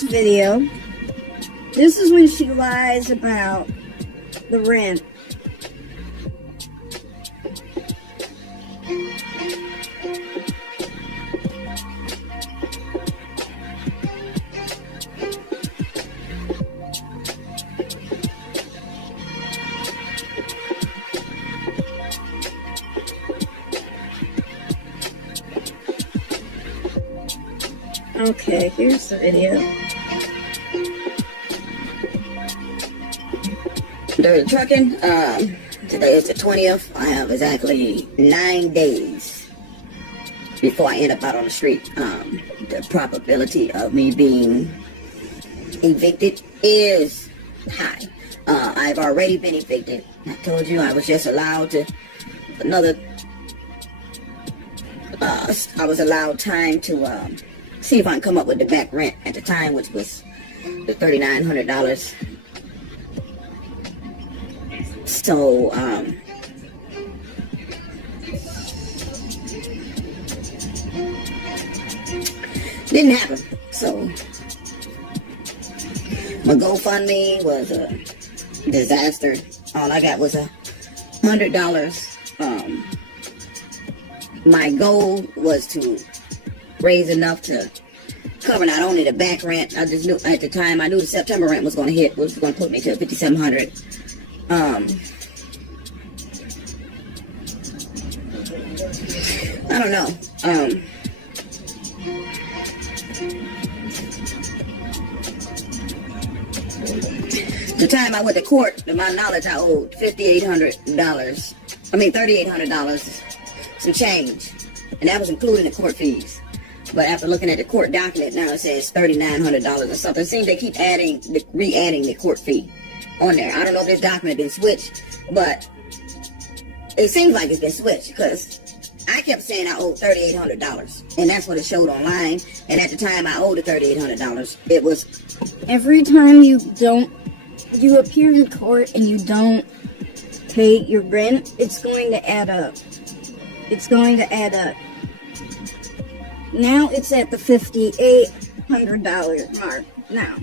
this video. This is when she lies about the rent. Okay, here's the video. Dirty trucking. Today is the 20th. I have exactly 9 days before I end up out on the street. The probability of me being evicted is high. I've already been evicted. I told you I was just allowed to I was allowed time to see if I can come up with the back rent at the time, which was the $3,900. So, didn't happen. So, my GoFundMe was a disaster. All I got was $100. My goal was to raise enough to cover not only the back rent. I just knew at the time, I knew the September rent was going to hit, was going to put me to $5,700. I don't know. The time I went to court, to my knowledge, I owed $5,800. I mean, $3,800, some change. And that was including the court fees. But after looking at the court document, now it says $3,900 or something. It seems they keep re-adding the court fee on there. I don't know if this document been switched, but it seems like it's been switched because I kept saying I owed $3,800, and that's what it showed online. And at the time I owed the $3,800, it was every time you appear in court and you don't pay your rent, it's going to add up. It's going to add up. Now it's at the $5,800 mark now.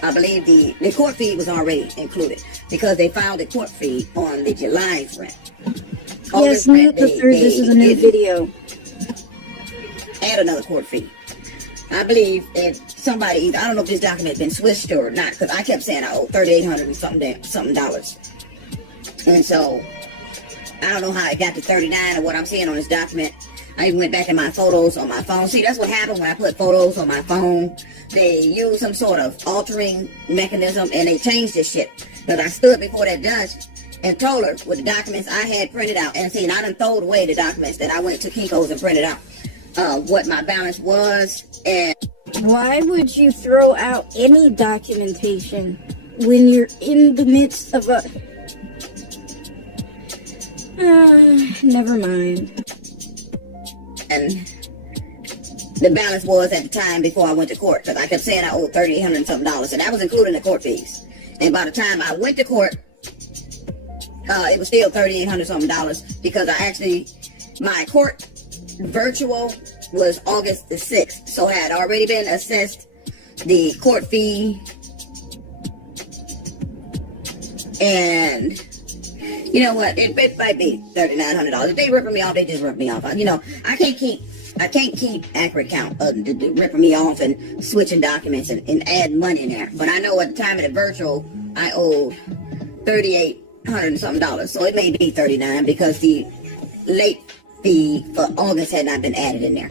I believe the court fee was already included because they filed the court fee on the July's rent. Yes, note the third, this is a new video. Add another court fee. I believe if somebody, I don't know if this document has been switched or not, because I kept saying I owe $3,800 and something dollars. And so, I don't know how it got to 39 or what I'm seeing on this document. I even went back in my photos on my phone. See, that's what happened when I put photos on my phone. They use some sort of altering mechanism and they changed this shit. Because I stood before that judge and told her with the documents I had printed out. And see, and I done thrown away the documents that I went to Kinko's and printed out. What my balance was. And why would you throw out any documentation when you're in the midst of a... never mind. And the balance was at the time before I went to court, because I kept saying I owed $3,800 and something, and that was including the court fees. And by the time I went to court, it was still $3,800 something because my court virtual was August the 6th, so I had already been assessed the court fee, and you know what? It might be $3,900. If they ripping me off, they just rip me off. You know, I can't keep accurate count of ripping me off and switching documents and adding money in there. But I know at the time of the virtual, I owed $3,800 and something. So it may be $39 because the late fee for August had not been added in there.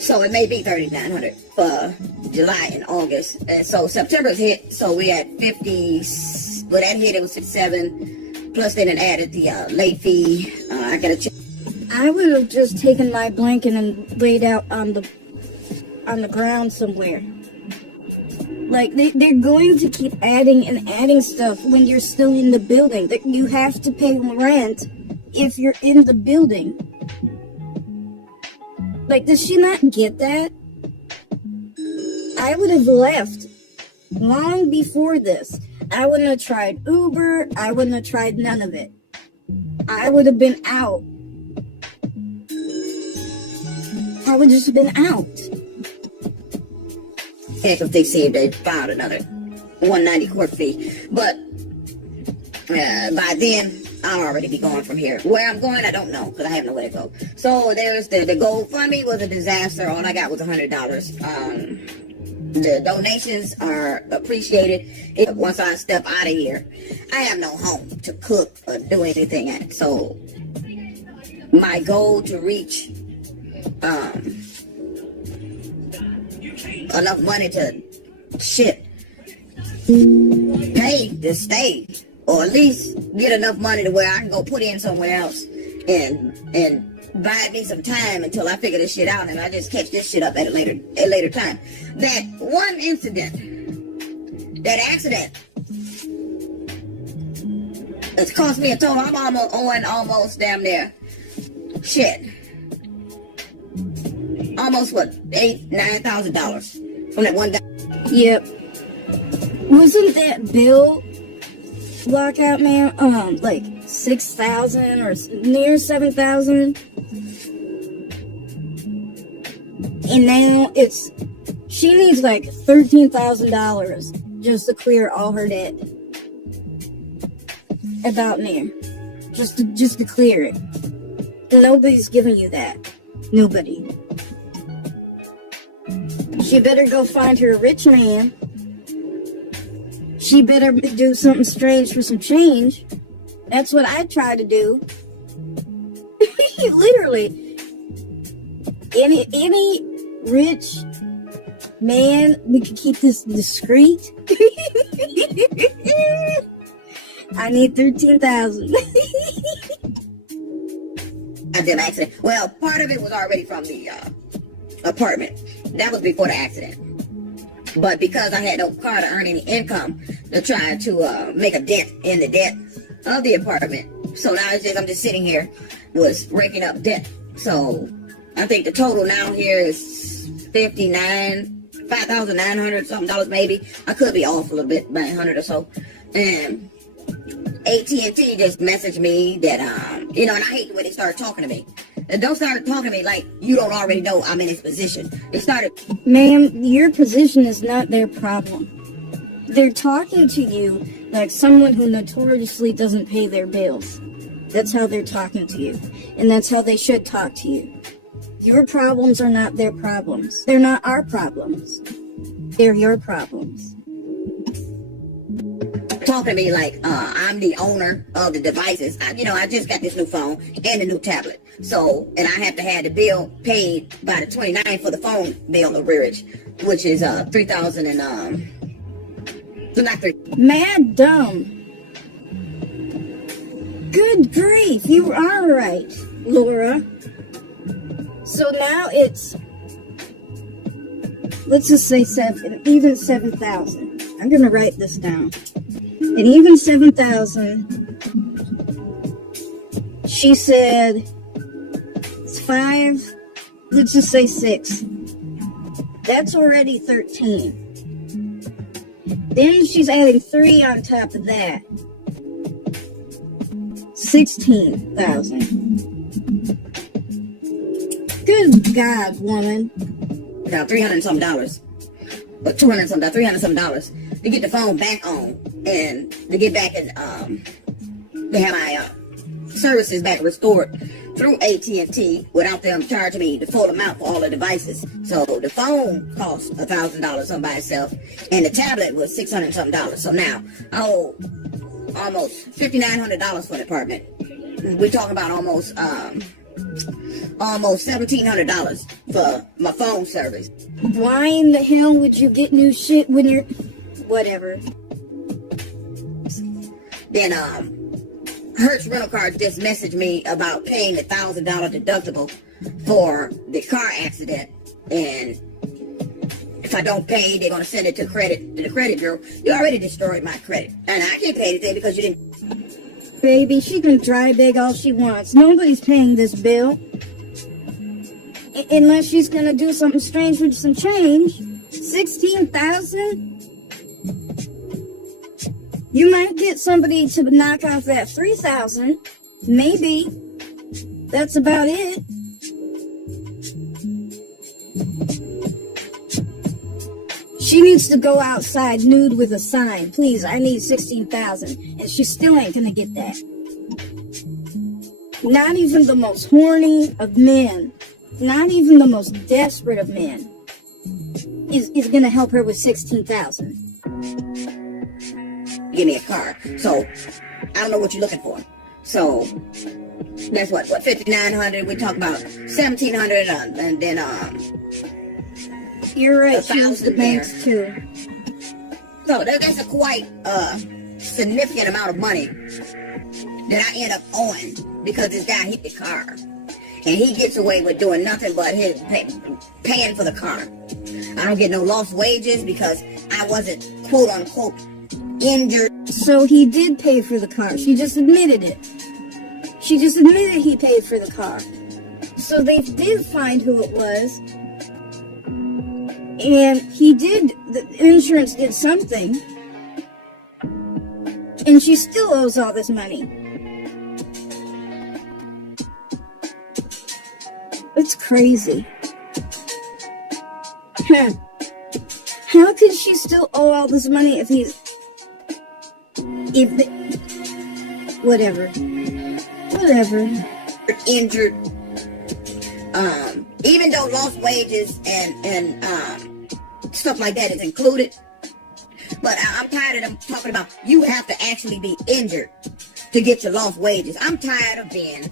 So it may be $3,900 for July and August. And so September's hit. So we had 50. Well, that hit, it was 67. Plus, they done added the late fee. I gotta check. I would have just taken my blanket and laid out on the ground somewhere. Like, they're going to keep adding and adding stuff when you're still in the building. You have to pay rent if you're in the building. Like, does she not get that? I would have left long before this. I wouldn't have tried Uber. I wouldn't have tried none of it. I would have been out I would just have been out. Heck, if they see if they filed another 190 court fee. But by then, I'll already be going from here. Where I'm going, I don't know, because I have nowhere to go. So there's the GoFundMe was a disaster. All I got was $100. The donations are appreciated. Once I step out of here, I have no home to cook or do anything at. So my goal to reach enough money to pay to stay, or at least get enough money to where I can go put in somewhere else and buy me some time until I figure this shit out, and I just catch this shit up at a later time. That one incident, that accident, it's cost me a total. I'm almost damn near almost what, $9,000 from that one guy. Yep. Wasn't that bill lockout, man? Like 6,000 or near 7,000? And now she needs like $13,000 just to clear all her debt. About near. Just to clear it. Nobody's giving you that. Nobody. She better go find her a rich man. She better do something strange for some change. That's what I try to do. Literally. Any rich man, we can keep this discreet. I need 13,000. Goddamn accident. Well, part of it was already from the apartment. That was before the accident. But because I had no car to earn any income to try to make a dent in the debt of the apartment. So now I'm just sitting here was raking up debt. So I think the total now here is $5,900 something dollars maybe. I could be off a little bit by 100 or so. And AT&T just messaged me that, and I hate the way they started talking to me. Don't start talking to me like you don't already know I'm in this position. They started... Ma'am, your position is not their problem. They're talking to you like someone who notoriously doesn't pay their bills. That's how they're talking to you. And that's how they should talk to you. Your problems are not their problems. They're not our problems. They're your problems. Talking to me like I'm the owner of the devices. I just got this new phone and a new tablet. So, and I have to have the bill paid by the 29th for the phone bill arrearage, which is $3,000 and so not $3,000. Mad dumb. Good grief, you are right, Laura. So now it's, let's just say even 7,000. I'm gonna write this down. And even 7,000, she said, it's 5, let's just say 6. That's already 13. Then she's adding 3 on top of that. 16,000. Good God, woman. Now $300 something, or $200 something, $300 something to get the phone back on and to get back and to have my services back restored through AT&T without them charging me the full amount for all the devices. So the phone cost $1,000 something by itself, and the tablet was $600 something. So now I owe almost $5,900 for the apartment. We're talking about almost $1,700 for my phone service. Why in the hell would you get new shit when you're... Whatever. Then Hertz Rental Car just messaged me about paying the $1,000 deductible for the car accident, and if I don't pay, they're gonna send it to the credit bureau. You already destroyed my credit, and I can't pay anything because you didn't. Baby, she can dry beg all she wants. Nobody's paying this bill. Unless she's gonna do something strange with some change. 16,000? You might get somebody to knock off that 3,000. Maybe. That's about it. She needs to go outside nude with a sign. Please, I need 16,000. And she still ain't gonna get that. Not even the most horny of men, not even the most desperate of men is gonna help her with 16,000. Give me a car. So I don't know what you're looking for. So that's what 5,900. We talk about 1,700, and then You're right. She owes the 1,000 banks there. too. So that's a quite significant amount of money that I end up owing because this guy hit the car, and he gets away with doing nothing but his paying for the car. I don't get no lost wages because I wasn't quote unquote injured. So he did pay for the car. She just admitted it. She just admitted he paid for the car. So they did find who it was. And he did, the insurance did something. And she still owes all this money. It's crazy. Huh. How could she still owe all this money if he's... Whatever. Injured. Even though lost wages and stuff like that is included. But I'm tired of them talking about you have to actually be injured to get your lost wages. I'm tired of being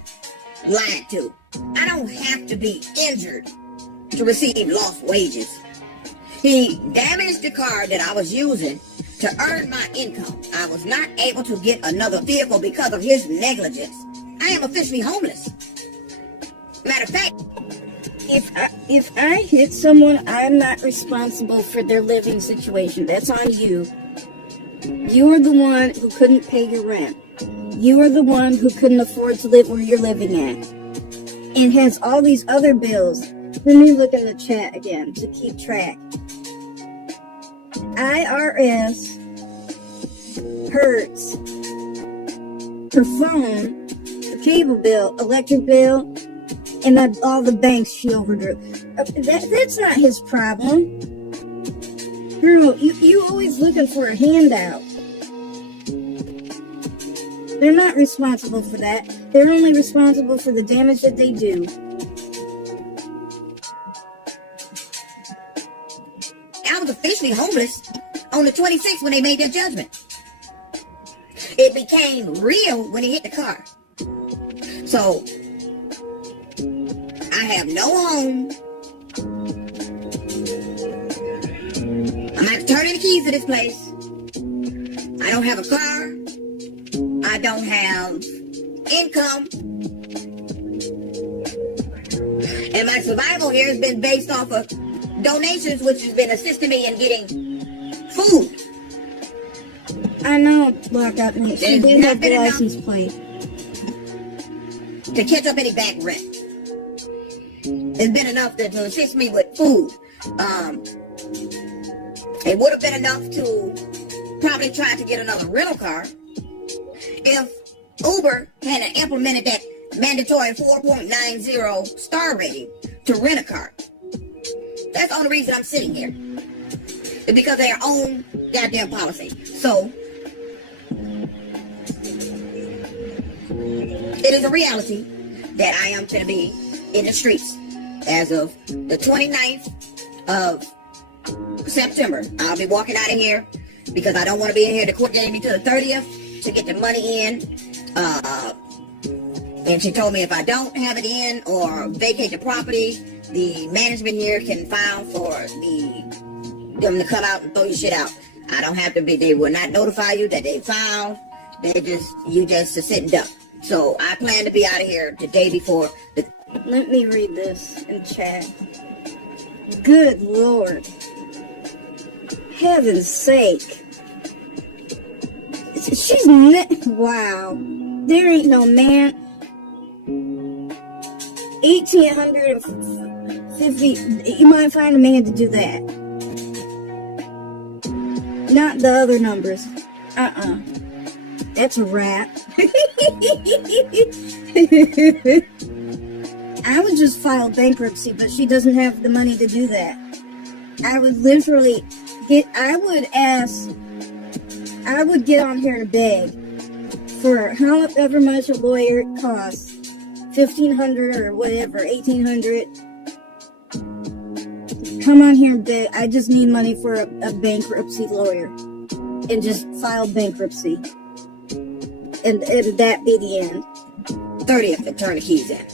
lied to. I don't have to be injured to receive lost wages. He damaged the car that I was using to earn my income. I was not able to get another vehicle because of his negligence. I am officially homeless. Matter of fact, if I hit someone, I'm not responsible for their living situation. That's on you. You're the one who couldn't pay your rent. You are the one who couldn't afford to live where you're living at. And has all these other bills. Let me look in the chat again to keep track. IRS, Hertz, her phone, the cable bill, electric bill, and all the banks she overdrew. That's not his problem. Girl, you always looking for a handout. They're not responsible for that. They're only responsible for the damage that they do. I was officially homeless on the 26th when they made their judgment. It became real when he hit the car. So, I have no home. I'm going to turn in the keys to this place. I don't have a car. I don't have income. And my survival here has been based off of donations, which has been assisting me in getting food. I know, Lockout Nick. She did have the license plate. To catch up any back rent. It's been enough to assist me with food. It would have been enough to probably try to get another rental car if Uber hadn't implemented that mandatory 4.90 star rating to rent a car. That's the only reason I'm sitting here. It's because of their own goddamn policy. So, it is a reality that I am going to be in the streets as of the 29th of September. I'll be walking out of here because I don't want to be in here. The court gave me to the 30th to get the money in. And she told me if I don't have it in or vacate the property, the management here can file for them to come out and throw your shit out. I don't have to be, they will not notify you that they filed. You just sit and duck. So I plan to be out of here the day before. Let me read this in chat. Good Lord. Heaven's sake. Wow. There ain't no man. 1,850. You might find a man to do that. Not the other numbers. That's a wrap. I would just file bankruptcy, but she doesn't have the money to do that. I would literally I would get on here to beg for however much a lawyer costs, $1,500 or whatever, $1,800. Come on here and beg. I just need money for a bankruptcy lawyer, and just file bankruptcy, and that be the end. 30th and turn the keys in.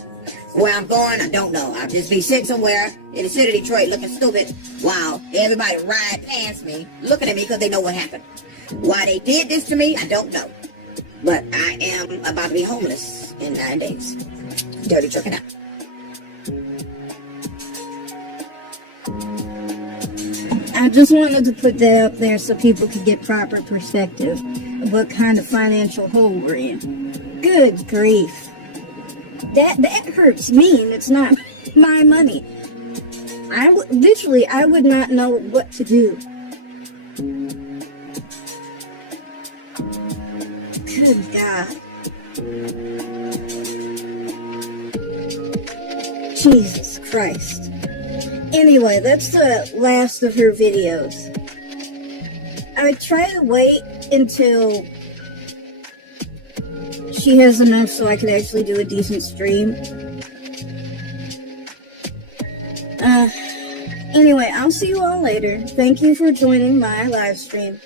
Where I'm going, I don't know. I'll just be sitting somewhere in the city of Detroit looking stupid while everybody ride past me, looking at me because they know what happened. Why they did this to me, I don't know. But I am about to be homeless in 9 days. Dirty trucking out. I just wanted to put that up there so people could get proper perspective of what kind of financial hole we're in. Good grief. That hurts me, and it's not my money. I would not know what to do. Good God. Jesus Christ. Anyway, that's the last of her videos. I try to wait until she has enough so I can actually do a decent stream. Anyway, I'll see you all later. Thank you for joining my live stream.